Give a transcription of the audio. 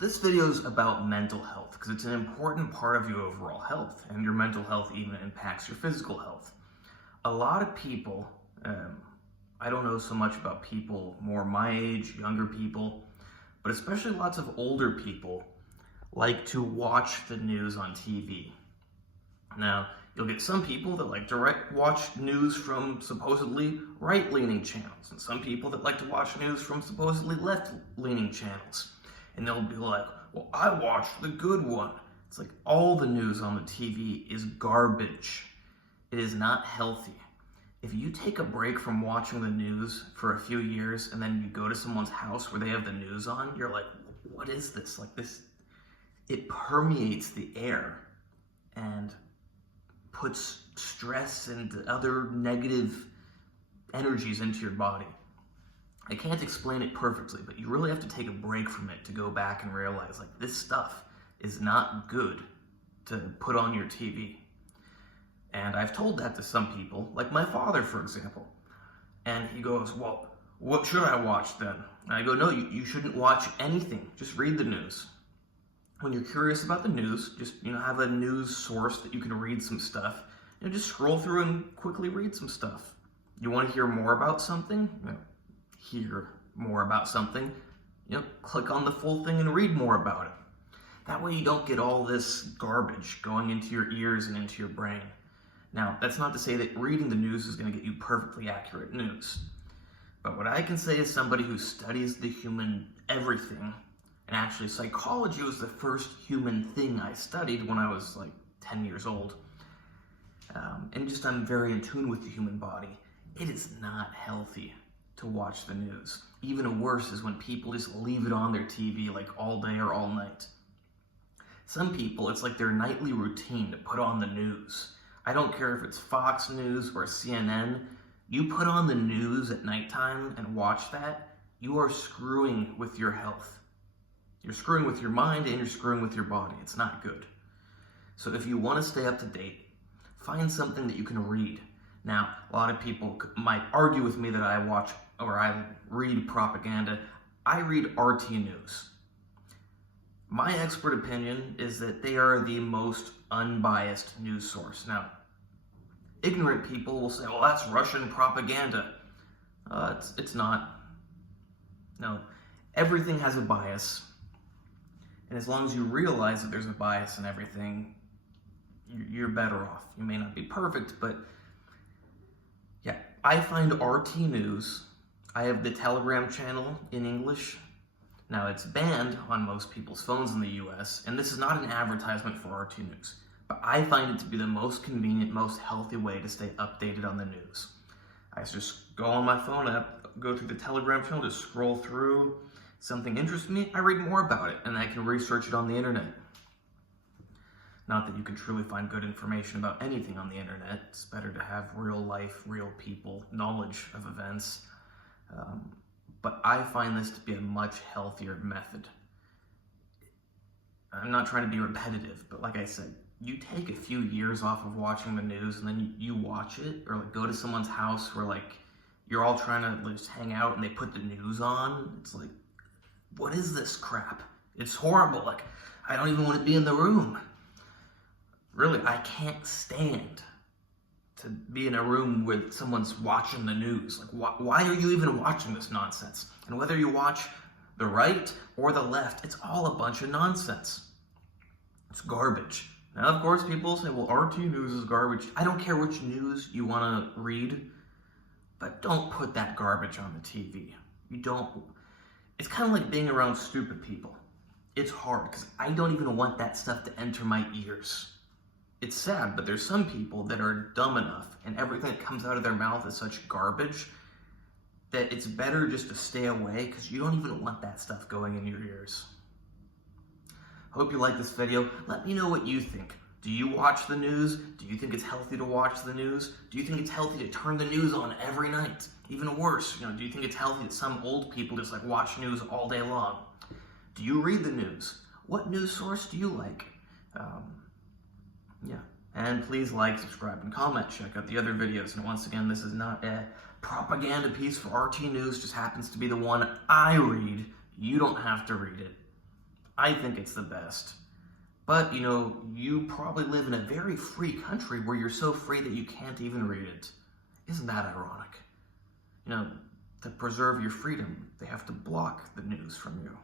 This video is about mental health because it's an important part of your overall health, and your mental health even impacts your physical health. A lot of people, I don't know so much about people more my age, younger people, but especially lots of older people like to watch the news on TV. Now, you'll get some people that like to watch news from supposedly right-leaning channels, and some people that like to watch news from supposedly left-leaning channels. And they'll be like, well, I watched the good one. It's like all the news on the TV is garbage. It is not healthy. If you take a break from watching the news for a few years and then you go to someone's house where they have the news on, you're like, what is this? Like this, it permeates the air and puts stress and other negative energies into your body. I can't explain it perfectly, but you really have to take a break from it to go back and realize, like, this stuff is not good to put on your TV. And I've told that to some people, like my father, for example. And he goes, well, what should I watch then? And I go, no, you shouldn't watch anything. Just read the news. When you're curious about the news, just, have a news source that you can read some stuff. Just scroll through and quickly read some stuff. You want to hear more about something? Click on the full thing and read more about it. That way you don't get all this garbage going into your ears and into your brain. Now, that's not to say that reading the news is going to get you perfectly accurate news. But what I can say as somebody who studies the human everything, and actually psychology was the first human thing I studied when I was like 10 years old, I'm very in tune with the human body. It is not healthy to watch the news. Even worse is when people just leave it on their TV like all day or all night. Some people, it's like their nightly routine to put on the news. I don't care if it's Fox News or CNN. You put on the news at nighttime and watch that, you are screwing with your health. You're screwing with your mind and you're screwing with your body. It's not good. So if you want to stay up to date, find something that you can read. Now, a lot of people might argue with me that I read propaganda. I read RT News. My expert opinion is that they are the most unbiased news source. Now, ignorant people will say, well, that's Russian propaganda. It's not. No, everything has a bias. And as long as you realize that there's a bias in everything, you're better off. You may not be perfect, but yeah, I find RT News. I have the Telegram channel in English. Now, it's banned on most people's phones in the US, and this is not an advertisement for RT News, but I find it to be the most convenient, most healthy way to stay updated on the news. I just go on my phone app, go through the Telegram channel, just scroll through. Something interests me, I read more about it, and I can research it on the internet. Not that you can truly find good information about anything on the internet. It's better to have real life, real people, knowledge of events. But I find this to be a much healthier method. I'm not trying to be repetitive, but like I said, you take a few years off of watching the news and then you watch it, or like go to someone's house where like you're all trying to just hang out and they put the news on. It's like, what is this crap? It's horrible. Like, I don't even want to be in the room. Really, I can't stand to be in a room with someone's watching the news. Like, why are you even watching this nonsense? And whether you watch the right or the left, it's all a bunch of nonsense. It's garbage. Now, of course, people say, well, RT News is garbage. I don't care which news you want to read, but don't put that garbage on the TV. You don't. It's kind of like being around stupid people. It's hard because I don't even want that stuff to enter my ears. It's sad, but there's some people that are dumb enough and everything that comes out of their mouth is such garbage that it's better just to stay away because you don't even want that stuff going in your ears. Hope you like this video. Let me know what you think. Do you watch the news? Do you think it's healthy to watch the news? Do you think it's healthy to turn the news on every night? Even worse, do you think it's healthy that some old people just like watch news all day long? Do you read the news? What news source do you like? And please like, subscribe, and comment. Check out the other videos. And once again, this is not a propaganda piece for RT News, just happens to be the one I read. You don't have to read it. I think it's the best. But, you probably live in a very free country where you're so free that you can't even read it. Isn't that ironic? To preserve your freedom, they have to block the news from you.